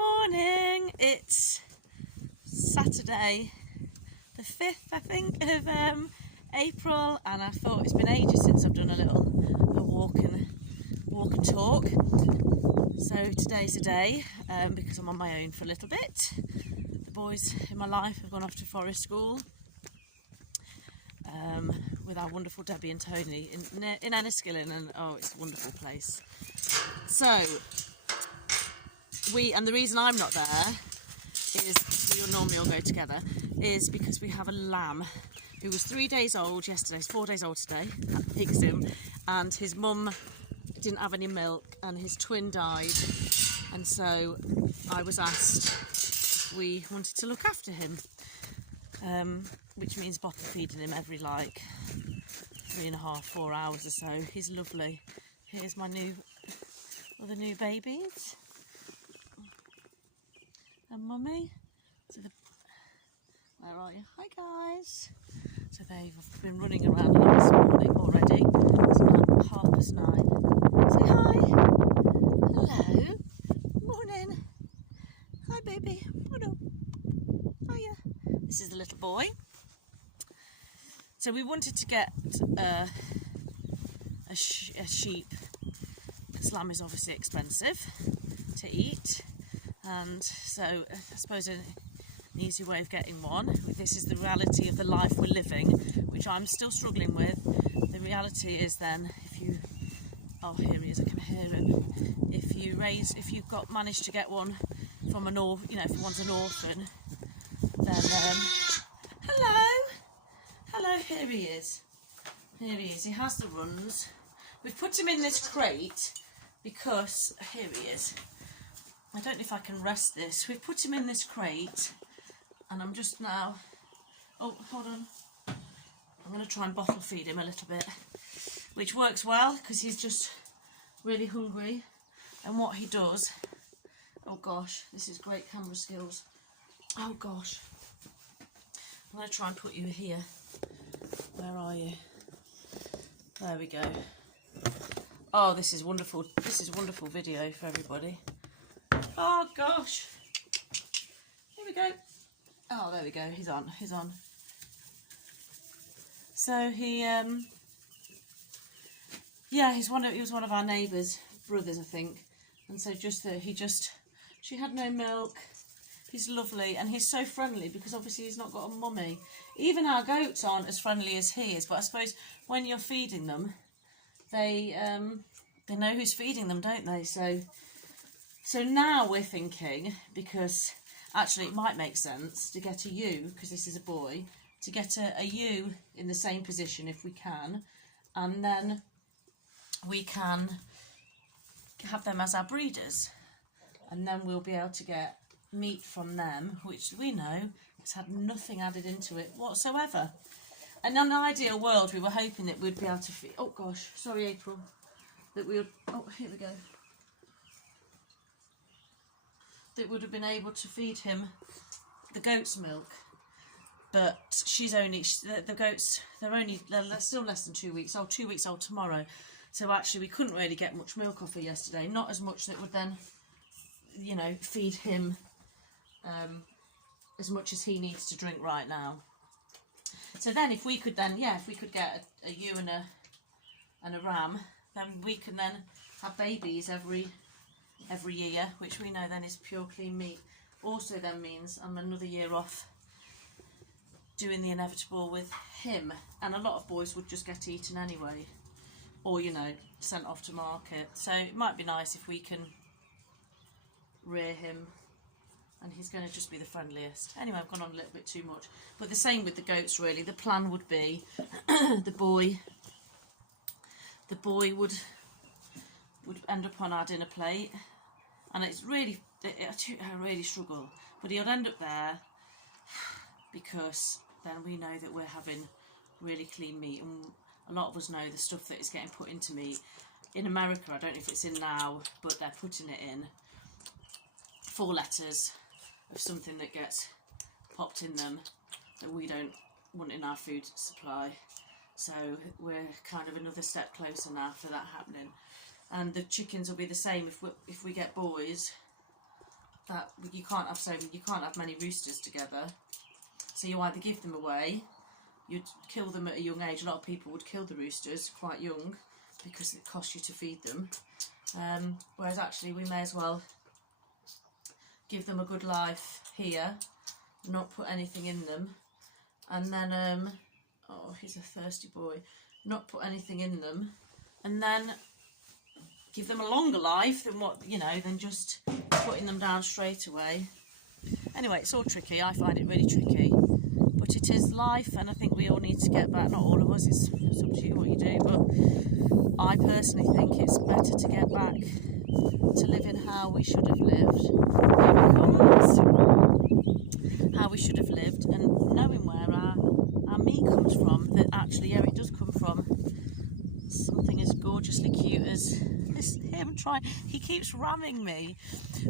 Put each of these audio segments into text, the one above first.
Morning, it's Saturday the 5th I think of April, and I thought it's been ages since I've done a walk and talk. So today's the day, because I'm on my own for a little bit. The boys in my life have gone off to forest school with our wonderful Debbie and Tony in Enniskillen, and oh, it's a wonderful place. So and the reason I'm not there is, we normally all go together, is because we have a lamb who was 3 days old yesterday. He's 4 days old today, pigs him, and his mum didn't have any milk and his twin died, and so I was asked if we wanted to look after him, which means bottle feeding him every 3.5, 4 hours or so. He's lovely. Here's my other new babies. And mummy. Where are you? Hi guys. So they've been running around this morning already. It's about 9:30. Say hi. Hello. Morning. Hi baby. Hello. Hiya. This is the little boy. So we wanted to get a sheep, because lamb is obviously expensive to eat. And so I suppose an easy way of getting one. This is the reality of the life we're living, which I'm still struggling with. The reality is then, here he is, I can hear him. If you've managed to get one from if one's an orphan, then hello, here he is. He has the runs. We've put him in this crate because, here he is. I don't know if I can rest this. We've put him in this crate, and I'm just now... Oh, hold on. I'm going to try and bottle feed him a little bit, which works well because he's just really hungry. And what he does... Oh gosh, this is great camera skills. Oh gosh. I'm going to try and put you here. Where are you? There we go. Oh, this is wonderful. This is a wonderful video for everybody. Oh gosh. Here we go. Oh, there we go. He's on. So he he was one of our neighbours' brothers, I think. And so she had no milk. He's lovely, and he's so friendly because obviously he's not got a mummy. Even our goats aren't as friendly as he is, but I suppose when you're feeding them, they know who's feeding them, don't they? So now we're thinking, because actually it might make sense to get a ewe, because this is a boy, to get a ewe in the same position if we can, and then we can have them as our breeders, and then we'll be able to get meat from them, which we know has had nothing added into it whatsoever. And in an ideal world, we were hoping that we'd be able to feed... Oh gosh, sorry April. That we would... Oh, here we go. That would have been able to feed him the goat's milk, but she's only... The goats, they're still less than 2 weeks old, 2 weeks old tomorrow. So actually we couldn't really get much milk off her yesterday, not as much that would then, feed him as much as he needs to drink right now. So then if we could get a ewe and a ram, then we can then have babies every year, which we know then is pure clean meat. Also then means I'm another year off doing the inevitable with him, and a lot of boys would just get eaten anyway, or sent off to market. So it might be nice if we can rear him, and he's going to just be the friendliest. Anyway, I've gone on a little bit too much, but the same with the goats really. The plan would be the boy would end up on our dinner plate, and I really struggle, but he'll end up there, because then we know that we're having really clean meat, and a lot of us know the stuff that is getting put into meat. In America, I don't know if it's in now, but they're putting it in 4 letters of something that gets popped in them that we don't want in our food supply. So we're kind of another step closer now for that happening. And the chickens will be the same if we get boys. that you can't have many roosters together. So you either give them away, you'd kill them at a young age. A lot of people would kill the roosters quite young because it costs you to feed them. Whereas actually we may as well give them a good life here, not put anything in them, and then oh, he's a thirsty boy, not put anything in them, and then give them a longer life than what, you know, than just putting them down straight away. Anyway, it's all tricky. I find it really tricky, but it is life, and I think we all need to get back. Not all of us, it's up to you what you do, but I personally think it's better to get back to living how we should have lived. How we should have lived, and knowing where our meat comes from. That actually, yeah, it does come from something as gorgeously cute as this. Him trying, he keeps ramming me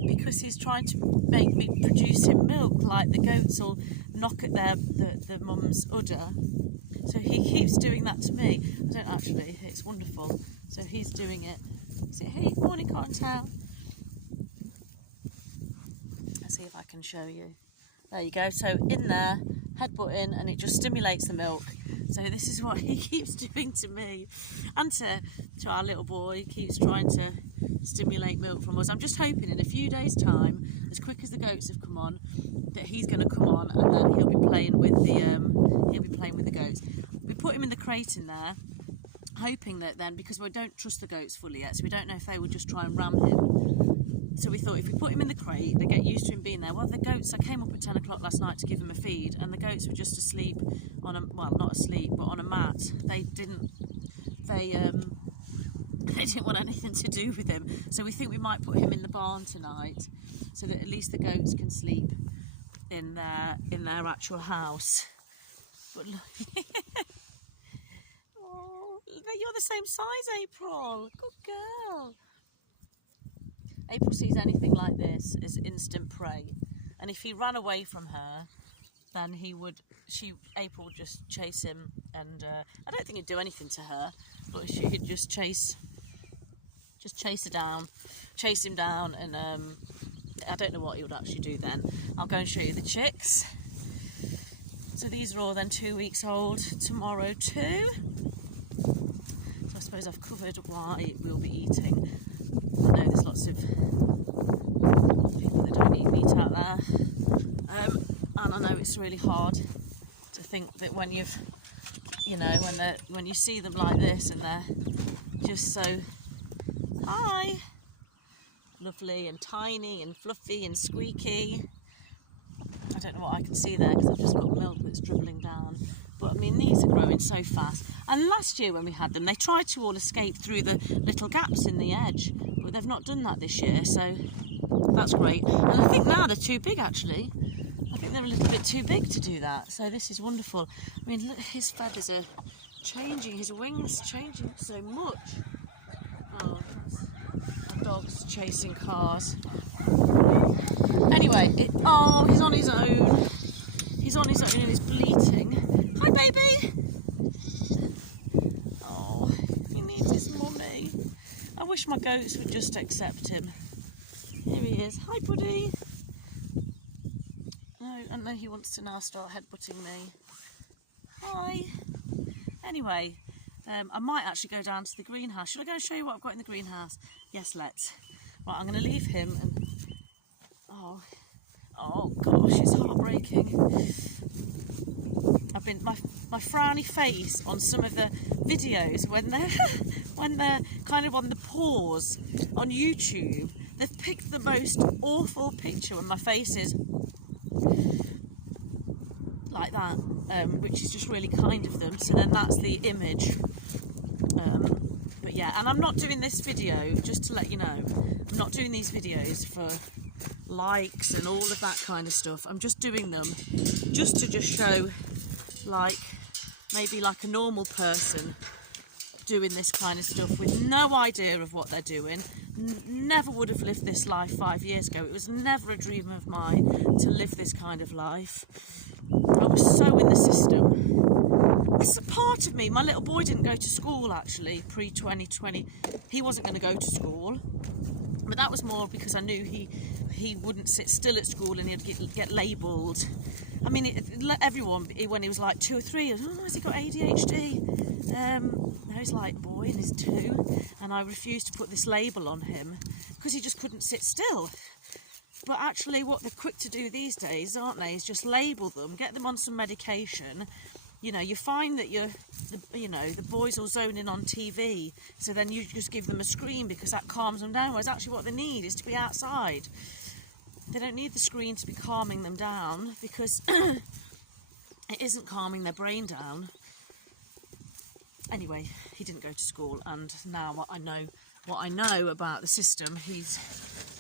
because he's trying to make me produce him milk. Like the goats will knock at the mum's udder, so he keeps doing that to me. I don't actually. It's wonderful. So he's doing it. Is it hey, morning cottontail? Let's see if I can show you. There you go. So in there, headbutting, and it just stimulates the milk. So this is what he keeps doing to me, and to our little boy. He keeps trying to stimulate milk from us. I'm just hoping in a few days' time, as quick as the goats have come on, that he's going to come on, and then he'll be playing with the goats. We put him in the crate in there, hoping that then, because we don't trust the goats fully yet, so we don't know if they would just try and ram him. So we thought if we put him in the crate, they get used to him being there. Well, the goats, I came up at 10 o'clock last night to give him a feed, and the goats were just asleep on a, well, not asleep, but on a mat. They didn't want anything to do with him. So we think we might put him in the barn tonight, so that at least the goats can sleep in their actual house. But look, oh, you're the same size, April. Good girl. April sees anything like this as instant prey, and if he ran away from her, then April would just chase him, and I don't think he'd do anything to her, but she'd just chase him down, and I don't know what he would actually do then. I'll go and show you the chicks. So these are all then 2 weeks old tomorrow too. So I suppose I've covered why we'll be eating. I know there's lots of people that don't eat meat out there, and I know it's really hard to think that when you've, you know, when you see them like this and they're just so hi, lovely and tiny and fluffy and squeaky. I don't know what I can see there because I've just got milk that's dribbling down. But I mean, these are growing so fast. And last year when we had them, they tried to all escape through the little gaps in the edge, but they've not done that this year, so that's great. And I think now they're too big, actually. I think they're a little bit too big to do that, so this is wonderful. I mean, look, his feathers are changing, his wings changing so much. Oh, our dog's chasing cars. Anyway, oh, he's on his own. He's on his own and he's bleating. Hi, baby. Oh, he needs his mummy. I wish my goats would just accept him. Here he is. Hi, buddy. No, and then he wants to now start headbutting me. Hi. Anyway, I might actually go down to the greenhouse. Should I go and show you what I've got in the greenhouse? Yes, let's. Right, I'm going to leave him and... Oh gosh, it's heartbreaking. I've been my frowny face on some of the videos when they're kind of on the pause on YouTube. They've picked the most awful picture when my face is like that, which is just really kind of them. So then that's the image. But yeah, and I'm not doing this video, just to let you know, I'm not doing these videos for likes and all of that kind of stuff. I'm just doing them just to show, like, maybe like a normal person doing this kind of stuff with no idea of what they're doing. Never would have lived this life 5 years ago. It was never a dream of mine to live this kind of life. I was so in the system. It's a part of me. My little boy didn't go to school, actually, pre-2020. He wasn't going to go to school. But that was more because I knew he wouldn't sit still at school and he'd get labelled. I mean, everyone, when he was like 2 or 3, oh, has he got ADHD? Now he's like a boy and he's 2, and I refused to put this label on him because he just couldn't sit still. But actually what they're quick to do these days, aren't they, is just label them, get them on some medication. You know, you find that the boys will zone in on TV, so then you just give them a screen because that calms them down, whereas actually what they need is to be outside. They don't need the screen to be calming them down because it isn't calming their brain down. Anyway, he didn't go to school, and now what I know about the system, he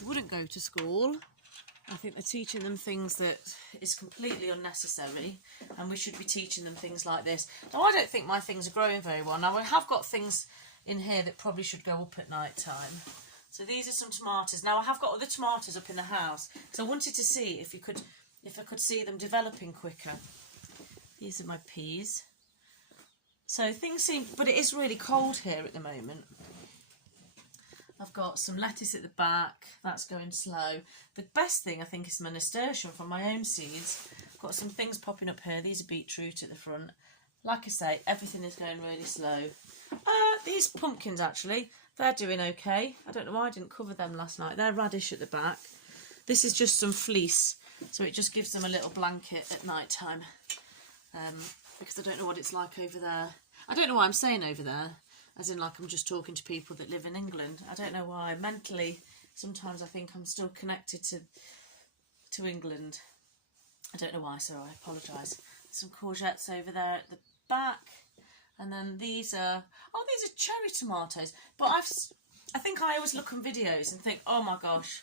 wouldn't go to school. I think they're teaching them things that is completely unnecessary, and we should be teaching them things like this. Now, I don't think my things are growing very well. Now, I have got things in here that probably should go up at night time. So these are some tomatoes. Now, I have got other tomatoes up in the house, so I wanted to see if I could see them developing quicker. These are my peas. So things seem, but it is really cold here at the moment. I've got some lettuce at the back, that's going slow. The best thing I think is my nasturtium from my own seeds. I've got some things popping up here. These are beetroot at the front. Like I say, everything is going really slow. These pumpkins actually, they're doing okay. I don't know why I didn't cover them last night. They're radish at the back. This is just some fleece, so it just gives them a little blanket at night time. Because I don't know what it's like over there. I don't know why I'm saying over there, as in like I'm just talking to people that live in England. I don't know why. Mentally, sometimes I think I'm still connected to England. I don't know why, so I apologise. Some courgettes over there at the back. And then these are cherry tomatoes. But I think I always look on videos and think, oh my gosh,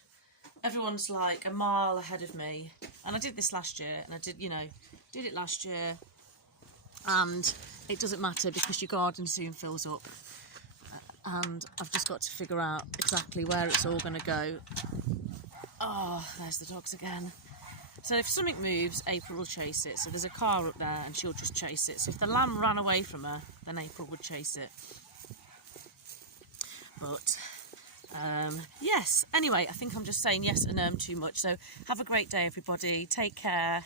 everyone's like a mile ahead of me. And I did this last year, and I did it last year. And it doesn't matter because your garden soon fills up. And I've just got to figure out exactly where it's all going to go. Oh, there's the dogs again. So if something moves, April will chase it. So there's a car up there and she'll just chase it. So if the lamb ran away from her, then April would chase it. But, yes. Anyway, I think I'm just saying yes and too much. So have a great day, everybody. Take care.